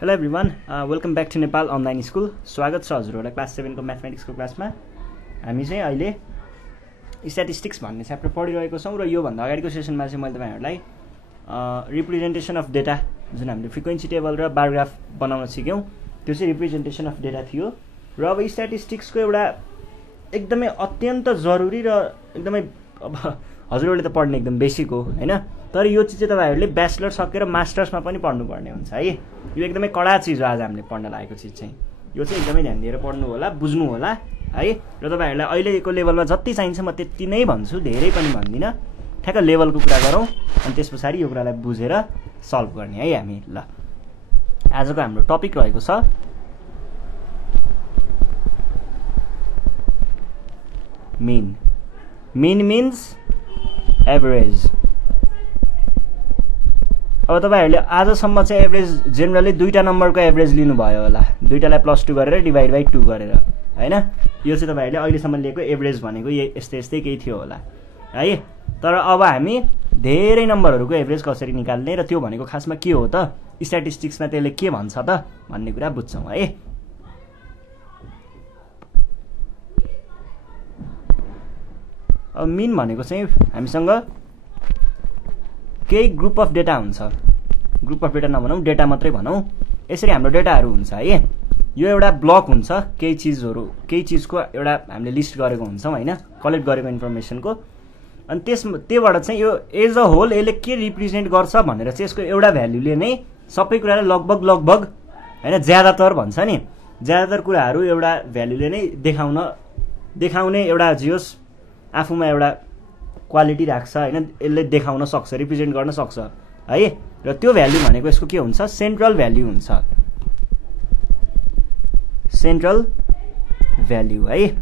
Hello everyone, welcome back to Nepal Online School. स्वागत छ हजुरहरुलाई class 7 को म्याथमेटिक्स को क्लासमा। हामी चाहिँ अहिले स्ट्याटिस्टिक्स भन्ने च्याप्टर पढिरहेको छौं र यो भन्दा अगाडिको सेसनमा चाहिँ मैले तपाईहरुलाई रिप्रेजेन्टेसन अफ डेटा जुन हामीले फ्रिक्वेन्सी टेबल र बार ग्राफ बनाउन सिक्यौं त्यो चाहिँ रिप्रेजेन्टेसन अफ डेटा थियो र अब स्ट्याटिस्टिक्स को एउटा एकदमै अत्यन्त जरुरी र एकदमै अब हजुरहरुले त पढ्ने एकदम बेसिक हो हैन, तर यो चीज चाहिँ तपाईहरुले ब्याचलर सकेर मास्टर्समा पनि पढ्नु पर्ने हुन्छ है। यो एकदमै कडा चीज हो आज हामीले पढ्न लागेको चीज चाहिँ। यो चाहिँ एकदमै ध्यान दिएर पढ्नु होला, बुझ्नु होला है। र तपाईहरुलाई अहिलेको लेभलमा जति चाहिन्छ म त्यति नै भन्छु, धेरै पनि भन्दिन। ठ्याक्क लेभलको कुरा गरौँ अनि त्यसपछि यो कुरालाई बुझेर सल्भ गर्ने है हामी। ल आजको हाम्रो टपिक रहेको छ मीन। मीन मिन्स एभरेज। अब तपाईहरुले आजसम्म चाहिँ एभरेज जेनरली दुईटा नम्बरको एभरेज लिनु भयो होला, दुईटालाई +2 गरेर डिभाइड बाइ 2 गरेर हैन। यो चाहिँ तपाईहरुले अहिलेसम्म लिएको एभरेज भनेको यस्तै केही थियो होला है। तर अब हामी धेरै नम्बरहरुको एभरेज कसरी निकाल्ने र त्यो भनेको खासमा के हो त, स्ट्याटिस्टिक्समा त्यसले के भन्छ त भन्ने कुरा बुझ्छौं है। अब मीन भनेको चाहिँ हामीसँग केही ग्रुप अफ डेटा हुन्छ, ग्रुप अफ डेटा नभनौं डेटा मात्रै भनौं। यसरी हाम्रो डेटाहरु हुन्छ है। यो एउटा ब्लक हुन्छ, केही चीजको एउटा हामीले लिस्ट गरेको हुन्छौं हैन, कलेक्ट गरेको इन्फर्मेसनको। अनि त्यसबाट चाहिँ यो एज अ होल यसले के रिप्रेजेन्ट गर्छ भनेर चाहिँ यसको एउटा भ्यालुले नै सबै कुरालाई लगभग हैन ज्यादातर भन्छ नि, ज्यादातर कुराहरु एउटा भ्यालुले नै देखाउने एउटा जियोस आफुमा एउटा क्वालिटी राख्छ हैन, यसले देखाउन सक्छ, रिप्रेजेन्ट गर्न सक्छ है। र त्यो भ्यालु भनेको यसको के हुन्छ, सेन्ट्रल भ्यालु हुन्छ। सेन्ट्रल भ्यालु है,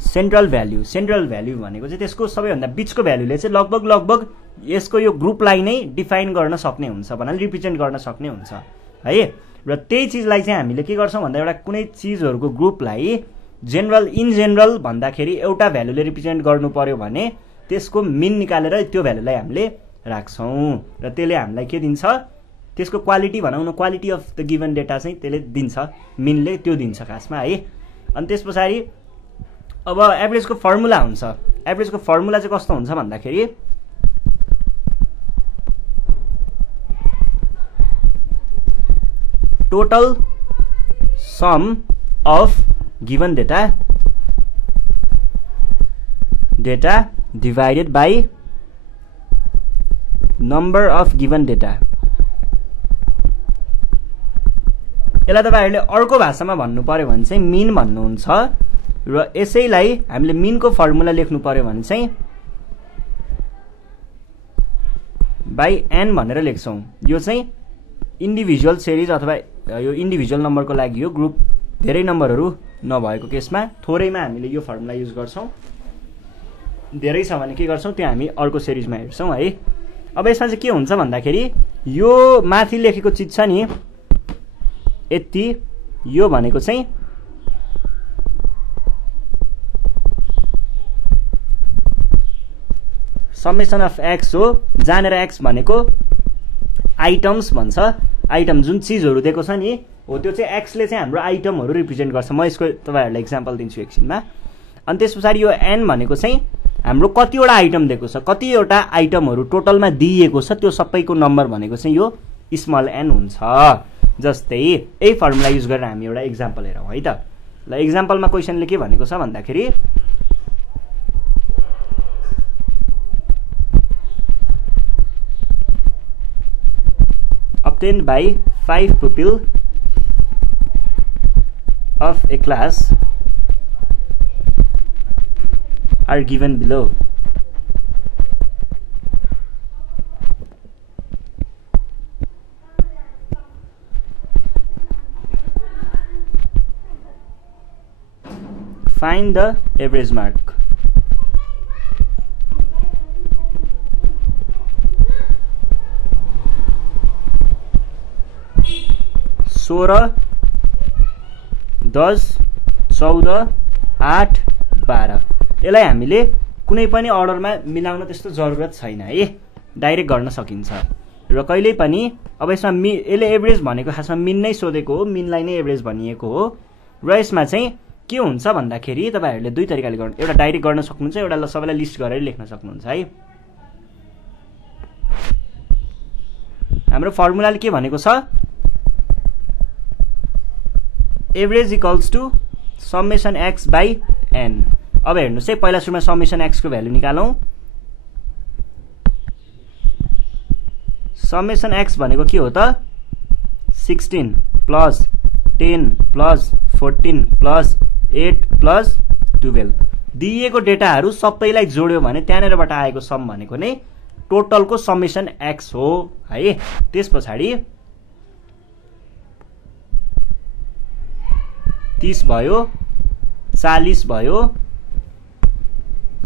सेन्ट्रल भ्यालु भनेको चाहिँ त्यसको सबैभन्दा बीचको भ्यालुले चाहिँ लगभग यसको यो ग्रुपलाई नै डिफाइन गर्न सक्ने हुन्छ, भन्नाले रिप्रेजेन्ट गर्न सक्ने हुन्छ है। र त्यही चीजलाई चाहिँ हामीले के गर्छौं भन्दा एउटा कुनै चीजहरुको ग्रुपलाई इन जनरल भन्दाखेरि एउटा भ्यालुले रिप्रेजेन्ट गर्नु पर्यो भने त्यसको मीन निकालेर त्यो भ्यालुलाई हामीले राख्छौं र त्यसले हामीलाई के दिन्छ, त्यसको क्वालिटी भनौं न, quality of the given data चाहिँ त्यसले दिन्छ, मीनले त्यो दिन्छ खासमा है। अनि त्यसपछि अब एभरेजको फर्मुला हुन्छ। एभरेजको फर्मुला चाहिँ कस्तो हुन्छ भन्दाखेरि total sum of given data divided by number of given data। यसलाई तपाईहरुले अर्को भाषामा भन्नु पर्यो भने चाहिँ मीन भन्नुहुन्छ र यसैलाई हामीले मीनको फर्मुला लेख्नु पर्यो भने चाहिँ बाइ n भनेर लेख्छौं। यो चाहिँ इन्डिभिजुअल सिरिज अथवा यो इन्डिभिजुअल नम्बरको लागि हो, ग्रुप धेरै नम्बरहरु नभएको केसमा थोरैमा हामीले यो फर्मुला युज गर्छौं, धेरै छ भने के गर्छौं त्यो हामी अर्को सिरिजमा हेर्छौं है। अब यसमा चाहिँ के हुन्छ भन्दाखेरि यो माथि लेखेको चीज छ नि यति, यो भनेको चाहिँ समेसन अफ x हो। जानेर x भनेको आइटम्स भन्छ, आइटम जुन चीजहरु दिएको छ नि हो त्यो चाहिँ x ले चाहिँ हाम्रो आइटमहरु रिप्रेजेन्ट गर्छ। म यसको तपाईहरुलाई एक्जाम्पल दिन्छु एकछिनमा। अनि त्यसपछि यो n भनेको चाहिँ हाम्रो कतिवटा आइटम दिएको छ, कतिवटा आइटमहरु टोटलमा दिइएको छ, त्यो सबैको नम्बर भनेको चाहिँ यो स्मल n हुन्छ। जस्तै यही फर्मुला युज गरेर हामी एउटा एक्जाम्पल हेरौँ है त। ल एक्जाम्पलमा क्वेशनले के भनेको छ भन्दाखेरि obtained by 5 people of a class are given below। Find the average mark। सोह्र 10 14 8 12 यसलाई हामीले कुनै पनि अर्डरमा मिलाउन त्यस्तो जरुरत छैन है, डाइरेक्ट गर्न सकिन्छ। र कहिल्यै पनि अब यसमा यसले एभरेज भनेको खासमा मिन नै सोधेको हो, मिनलाई नै एभरेज भनिएको हो। र यसमा चाहिँ के हुन्छ भन्दाखेरि तपाईहरुले दुई तरिकाले गर्नु, एउटा डाइरेक्ट गर्न सक्नुहुन्छ, एउटा सबैलाई लिस्ट गरेर लेख्न सक्नुहुन्छ है। हाम्रो फर्मुलाले के भनेको छ, average equals to summation x by n। अब हेर्नुस् है, पहिला सुरुमा समेसन x को भ्यालु निकालौं। समेसन x भनेको के हो त, 16 प्लस 10 प्लस 14 प्लस 8 प्लस 12 दिएको डेटाहरु सबैलाई जोड्यो भने त्यहाँनेरबाट आएको सम भनेको नै टोटलको समेसन x हो है। त्यसपछि 30 भयो, 40 भयो,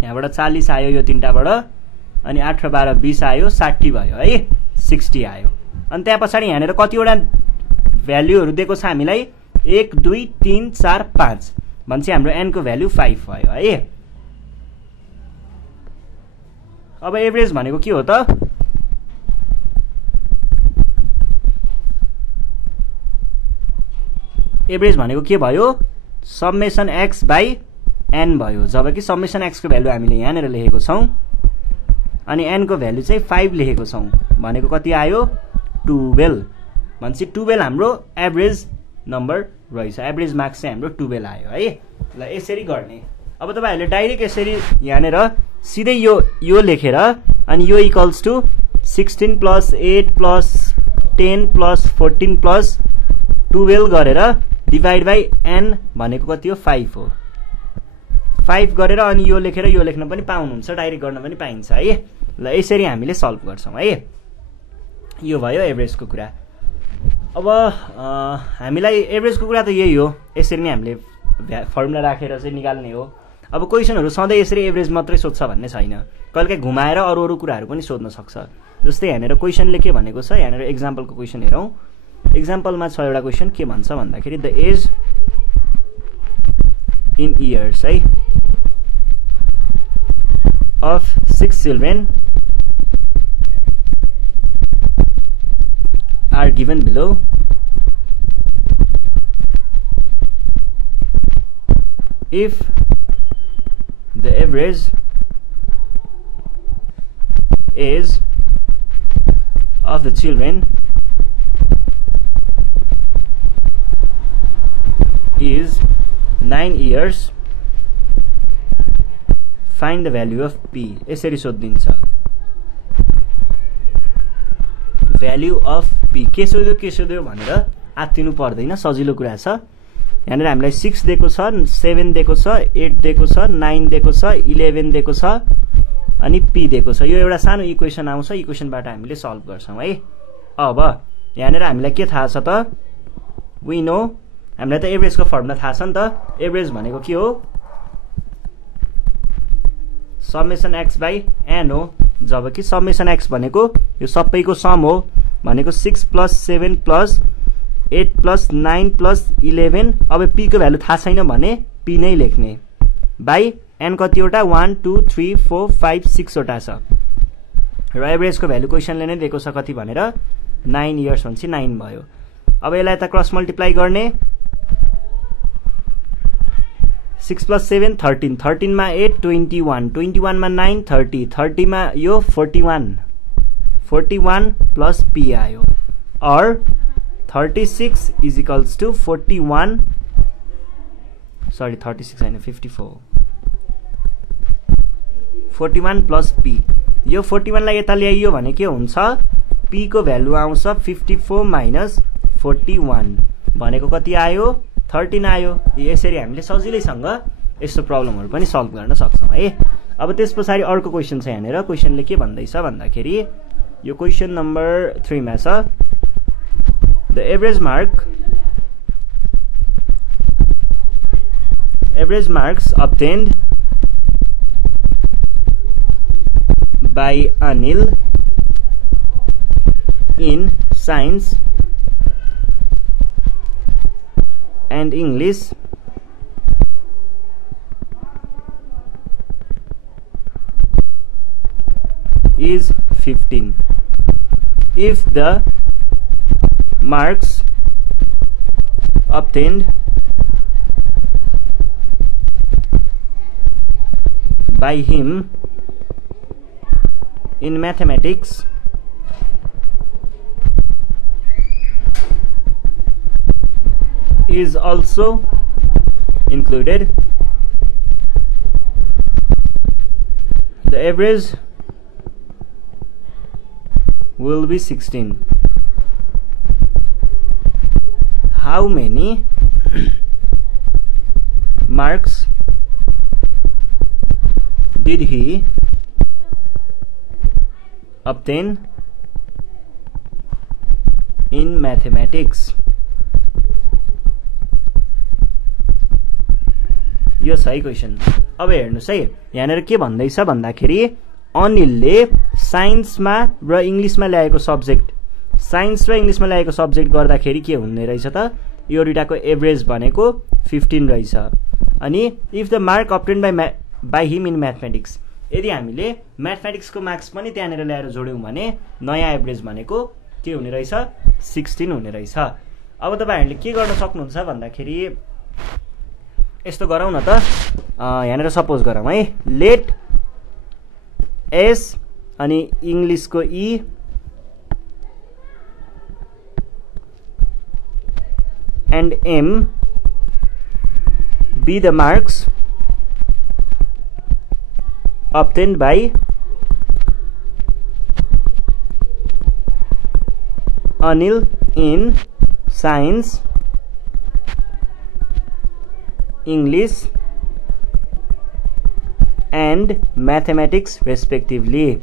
यहाँबाट 40 आयो यो तीनटाबाट, अनि 8 र 12 20 आयो, 60 भयो है, 60 आयो। अनि त्यसपछि यहाँनेर कतिवटा भ्यालुहरु दिएको छ हामीलाई, 1 2 3 4 5 भन्छ, हाम्रो n को भ्यालु 5 भयो है। अब एभरेज भनेको के हो त, एभरेज भनेको के भयो, समेसन x बाई n भयो। जबकि समेसन x को भ्यालु हामीले यहाँनेर लेखेको छौं अनि n को भ्यालु चाहिँ 5 लेखेको छौं, भनेको कति आयो 12 भन्छ। 12 हाम्रो एभरेज नम्बर रहेछ, एभरेज मार्क्स चाहिँ हाम्रो 12 आयो है। ल यसरी गर्ने। अब तपाईहरुले डाइरेक्ट यसरी यहाँनेर सिधै यो लेखेर अनि यो equals to 16 plus 8 plus 10 plus 14 plus 12 गरेर डिवाइड बाई n भनेको कति हो, 5 हो। 5 गरेर अनि यो लेखेर यो लेख्न पनि पाउनुहुन्छ, डाइरेक्ट गर्न पनि पाइन्छ है। ल यसरी हामीले सल्भ गर्छौं है। यो भयो एभरेजको कुरा। अब हामीलाई एभरेजको कुरा त यही हो, यसरी नै हामीले फर्मुला राखेर चाहिँ निकाल्ने हो। अब क्वेशनहरु सधैँ यसरी एभरेज मात्रै सोध्छ भन्ने छैन, कहिलेकाहीँ घुमाएर अरु कुराहरु पनि सोध्न सक्छ। जस्तै यहाँनेर क्वेशनले के भनेको छ, यहाँनेर एक्जाम्पलको क्वेशन हेरौं। एक्जाम्पलमा छ एउटा क्वेशन के भन्छ भन्दाखेरि द एज इन इयर्स है of 6 children are given below. If the average age of the children is 9 years, find the value of p। यसरी सोधिन्छ, भ्यालु अफ p के सोध्यो भनेर आत्तिनु पर्दैन, सजिलो कुरा छ। यहाँनिर हामीलाई 6 दिएको छ, 7 दिएको छ, 8 दिएको छ, 9 दिएको छ, 11 दिएको छ अनि p दिएको छ। यो एउटा सानो इक्वेसन आउँछ, इक्वेसनबाट हामीले सल्भ गर्छौं है। अब यहाँनिर हामीलाई के थाहा छ त, वी नो, हामीलाई त एभरेजको फर्मुला थाहा छ नि त। एभरेज भनेको के हो, समेसन x बाई n हो। जबकि समेसन x भनेको यो सबैको सम हो, भनेको 6 प्लस 7 प्लस 8 प्लस 9 प्लस 11। अब p को भ्यालु थाहा छैन भने p नै लेख्ने, बाई n कतिवटा, 1 2 3 4 5 6 वटा छ। र एभरेजको भ्यालु क्वेशनले नै दिएको छ कति भनेर, 9 इयर्स भन्छ, 9 भयो। अब यसलाई त क्रस मल्टिप्लाई गर्ने, 6 प्लस 7 13, 13 मा 8 21, 21 मा 9 30, 30 मा यो 41, 41 प्लस p आयो। और 36 इज इक्वल्स टु 41, सरी 36 हैन 54, 41 प्लस p। यो 41 लाई यता ल्याइयो भने के हुन्छ, p को भ्यालु आउँछ 54 माइनस 41 भनेको कति आयो, 13 आयो। यसरी हामीले सजिलैसँग यस्तो प्रब्लमहरु पनि सल्भ गर्न सक्छौं है। अब त्यसपछि अर्को क्वेशन छ, यहाँनेर क्वेशनले के भन्दैछ भन्दाखेरि यो क्वेशन नम्बर 3 मा छ, the average marks obtained by Anil in science and English is 15. if the marks obtained by him in mathematics is also included, the average will be 16. How many marks did he obtain in mathematics? यो सही question. अब हेर्नुस् है, यहाँनिर के भन्दैछ भन्दाखेरि अनिलले साइन्समा र इंग्लिशमा ल्याएको सब्जेक्ट, साइन्स र इंग्लिशमा ल्याएको सब्जेक्ट गर्दाखेरि के हुने रहेछ त, यो दुईटाको एभरेज भनेको 15 रहेछ। अनि if the mark obtained by him in mathematics, यदि हामीले म्याथमेटिक्सको मार्क्स पनि त्यहाँनिर ल्याएर जोड्यौँ भने नयाँ एभरेज भनेको के हुने रहेछ, 16 हुने रहेछ। अब तपाईहरुले के गर्न सक्नुहुन्छ भन्दाखेरि यस्तो गरौँ न त, यहाँनिर सपोज गरौँ है, लेट एस अनि इंग्लिशको E and M be the marks obtained by Anil in science, English and mathematics respectively.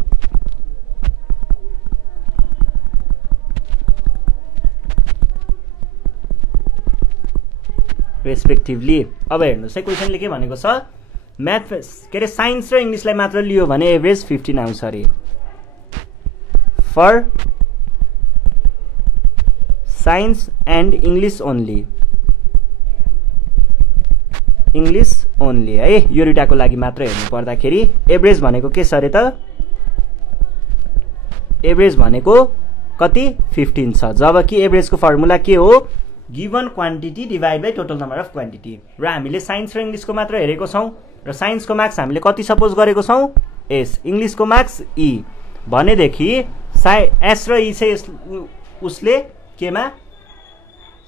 अब हेर्नुस् है, क्वेशनले के भनेको छ, म्याथ के अरे साइन्स र इंग्लिशलाई मात्र लियो भने एभरेज 15 आउँछ अरे। For science and English only, English only है, यो दुईटाको लागि मात्र हेर्नु पर्दाखेरि एभरेज भनेको के छ अरे त, एभरेज भनेको कति 15 छ। जबकि एभरेजको फर्मुला के हो, given quantity divide by total number of quantity. र हामीले साइन्स र इंग्लिशको मात्र हेरेको छौं, र साइन्सको मार्क्स हामीले कति सपोज गरेको छौं, एस, इंग्लिशको मार्क्स ई भनेदेखि एस र ई चाहिँ उसले केमा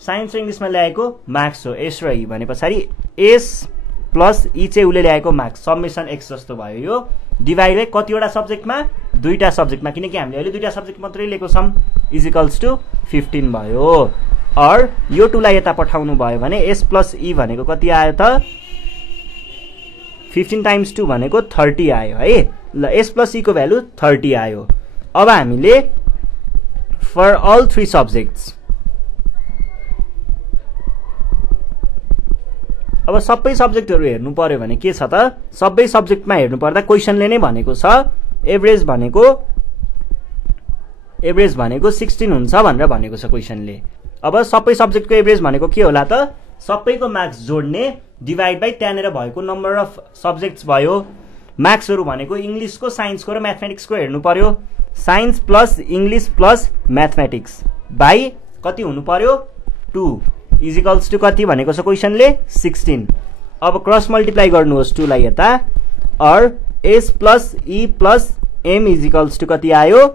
साइन्स र इंग्लिशमा ल्याएको मार्क्स हो, एस र ई भने पछाडि एस प्लस ई चाहिँ उसले ल्याएको मार्क्स समेसन एक्स जस्तो भयो। यो डिभाइड बाई कतिवटा सब्जेक्टमा, दुईटा सब्जेक्टमा, किनकि हामीले अहिले दुईटा सब्जेक्ट मात्रै लिएको छौं, इज इक्वल्स टु 15 भयो। और यो 2 लाई यता पठाउनु भयो भने एस प्लस ई भनेको कति आयो त, 15 टाइम्स 2 भनेको 30 आयो है। ल एस प्लस ई को भ्यालु 30 आयो। अब हामीले फर अल 3 सब्जेक्ट्स, अब सबै सब्जेक्टहरु हेर्नु पर्यो भने के छ त, सबै सब्जेक्टमा हेर्नु पर्दा क्वेशनले नै भनेको छ एभरेज भनेको 16 हुन्छ भनेर भनेको छ क्वेशनले। अब सबै सब्जेक्टको एभरेज भनेको के होला त, सबैको मार्क्स जोड्ने डिभाइड बाई त्यहाँनिर भएको नम्बर अफ सब्जेक्ट्स भयो। मार्क्सहरु भनेको इंग्लिशको, साइन्सको र म्याथमेटिक्सको हेर्नु पर्यो, science plus English plus mathematics by कति हुनु पर्यो 2 इज इक्वल्स टु कति भनेको छ क्वेशनले 16। अब क्रस मल्टिप्लाई गर्नुहोस् 2 लाई यता, और S plus E plus M is equals to कति आयो,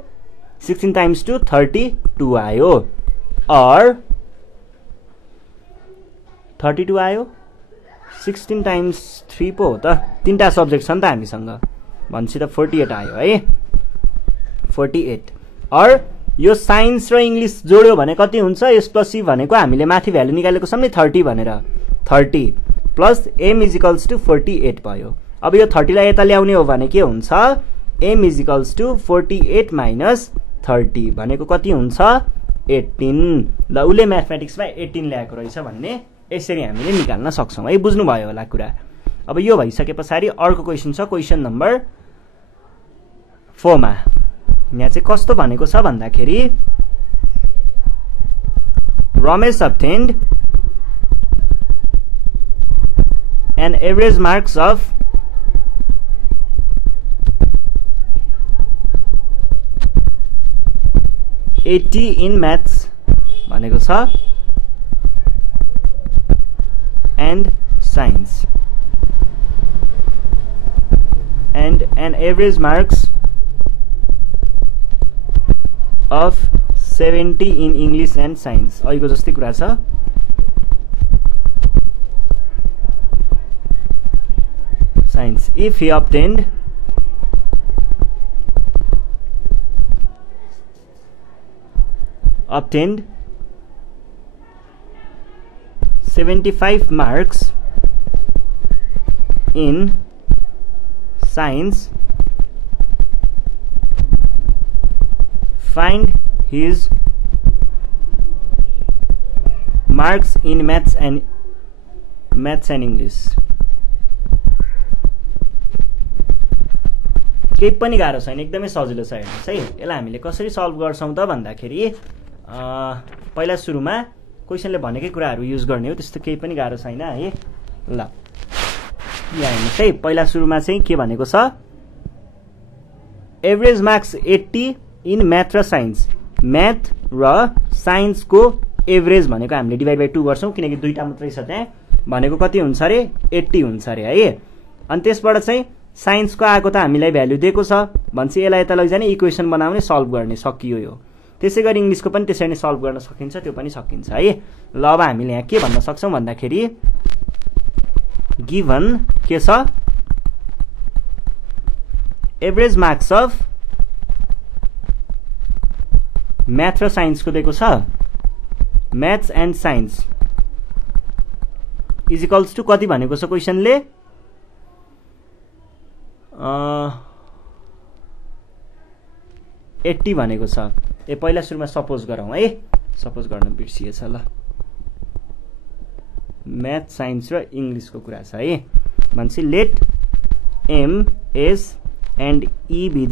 16 टाइम्स 2 32 आयो, और 32 आयो, 16 टाइम्स 3 पो हो त, तीनटा सब्जेक्ट छ नि त हामीसँग, भनेपछि त 48 आयो है, 48। और यो साइन्स र इंग्लिश जोड्यो भने कति हुन्छ, एस प्लस सी भनेको हामीले माथि भ्यालु निकालेको छौं नि 30 भनेर, 30 plus M is equals to 48 भयो। अब यो 30 लाई यता ल्याउने हो भने के हुन्छ, M is equals to 48 minus 30 भनेको कति हुन्छ 18। ल उले म्याथमेटिक्समा 18 ल्याएको रहेछ भन्ने यसरी हामीले निकाल्न सक्छौं है, बुझ्नु भयो होला कुरा। अब यो भइसकेपछि अर्को क्वेशन छ, क्वेशन नम्बर 4 मा यहाँ चाहिँ कस्तो भनेको छ भन्दाखेरि, Ramesh obtained an average marks of 80 in maths भनेको छ and science and an average marks of 70 in English and Science. अहिलेको जस्तै कुरा छ Science. If he obtained obtained 75 marks in science, find his marks in maths and English. केही पनि गाह्रो छैन, एकदमै सजिलो छ। हेर्नुहोस् है, यसलाई हामीले कसरी सल्भ गर्छौं त भन्दाखेरि पहिला सुरुमा क्वेशनले भनेकै कुराहरु युज गर्ने हो, त्यस्तो केही पनि गाह्रो छैन है। ल यहाँ हेर्नुहोस् है, पहिला सुरुमा चाहिँ के भनेको छ, एभरेज मार्क्स 80 इन म्याथ र साइन्स। म्याथ र साइन्सको एभरेज भनेको हामीले डिभाइड बाइ 2 गर्छौं, किनकि दुईटा मात्रै छ त्यहाँ। भनेको कति हुन्छ रे, 80 हुन्छ रे है। अनि त्यसबाट चाहिँ साइन्सको आएको त हामीलाई भ्यालु दिएको छ भन्छ, यसलाई यता लैजाने, इक्वेसन बनाउने, सल्भ गर्ने, सकियो यो। त्यसैगरी इंग्लिशको पनि त्यसरी नै सल्भ गर्न सकिन्छ, त्यो पनि सकिन्छ है। ल अब हामीले यहाँ के भन्न सक्छौं भन्दाखेरि गिभन के छ, एभरेज मार्क्स अफ म्याथ र साइन्सको दिएको छ, maths and science is equals to कति भनेको छ क्वेशनले, 80 भनेको छ। पहिला सुरुमा सपोज गरौँ है, सपोज गर्न बिर्सिएछ। ल म्याथ साइन्स र इंग्लिशको कुरा छ है। भन्छ let M S and E be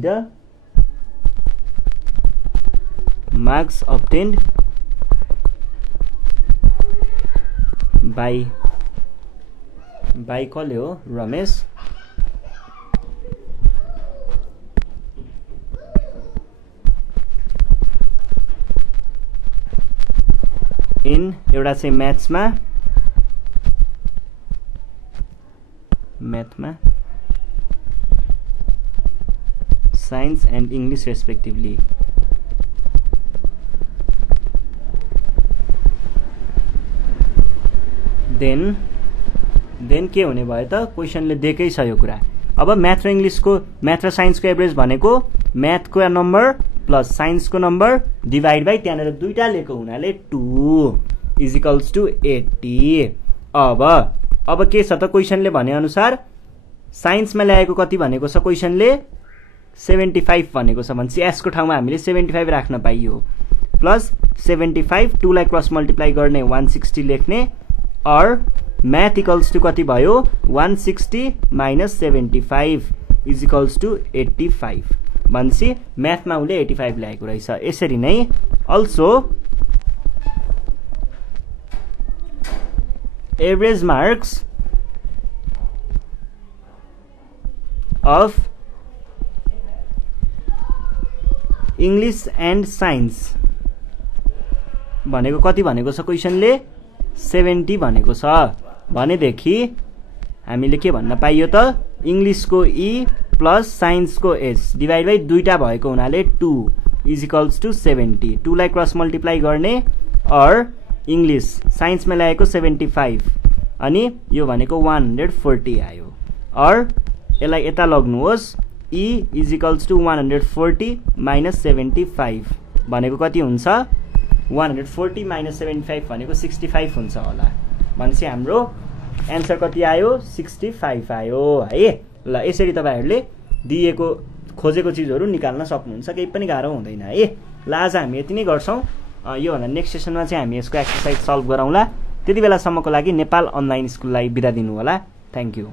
the marks obtained by कसले हो, रमेश, इन एउटा चाहिँ म्याथ्समा science and English respectively. Then के हुने भयो त, क्वेशनले दिएकै छ यो कुरा। अब म्याथ र साइन्सको एभरेज भनेको म्याथको नम्बर प्लस साइन्सको नम्बर डिभाइड बाइ त्यहाँनिर दुईटा लेको हुनाले 2 इज इक्वल्स टु 80। अब के छ त, क्वेशनले भने अनुसार साइन्समा ल्याएको कति भनेको छ, क्वेशनले 75 भनेको छ। भन्छ एस को ठाउँमा हामीले 75 राख्न पाइयो, प्लस 75 2 लाई क्रस मल्टिप्लाई गर्ने 160 लेख्ने, और म्याथ इक्वल्स टु कति भयो, 160 माइनस 75 इज इक्वल्स टु 85। भन्छ म्याथमा उले 85 ल्याएको रहेछ। यसरी नै also average marks of English and science भनेको कति भनेको छ, क्वेशनले 70 भनेको छ। भनेदेखि हामीले के भन्न पाइयो त, इंग्लिशको ई प्लस साइन्सको एस डिभाइड बाइ दुईटा भएको हुनाले 2 इज इक्वल्स टु 70। 2 लाई क्रस मल्टिप्लाई गर्ने, और इंग्लिश साइन्समा ल्याएको 75 अनि यो भनेको 140 आयो, और यसलाई यता लग्नुहोस्, E is equals to 140 minus 75 भनेको कति हुन्छ, 140 माइनस 75 भनेको 65 हुन्छ होला। भन्छ हाम्रो एन्सर कति आयो, 65 आयो है। ल यसरी तपाईहरुले दिएको खोजेको चीजहरु निकाल्न सक्नुहुन्छ, केही पनि गाह्रो हुँदैन है। ल आज हामी यति नै गर्छौं, यो भन्दा नेक्स्ट सेसनमा चाहिँ हामी यसको एक्सरसाइज सल्भ गरौँला। त्यति बेलासम्मको लागि नेपाल अनलाइन स्कुललाई बिदा दिनु होला। Thank you.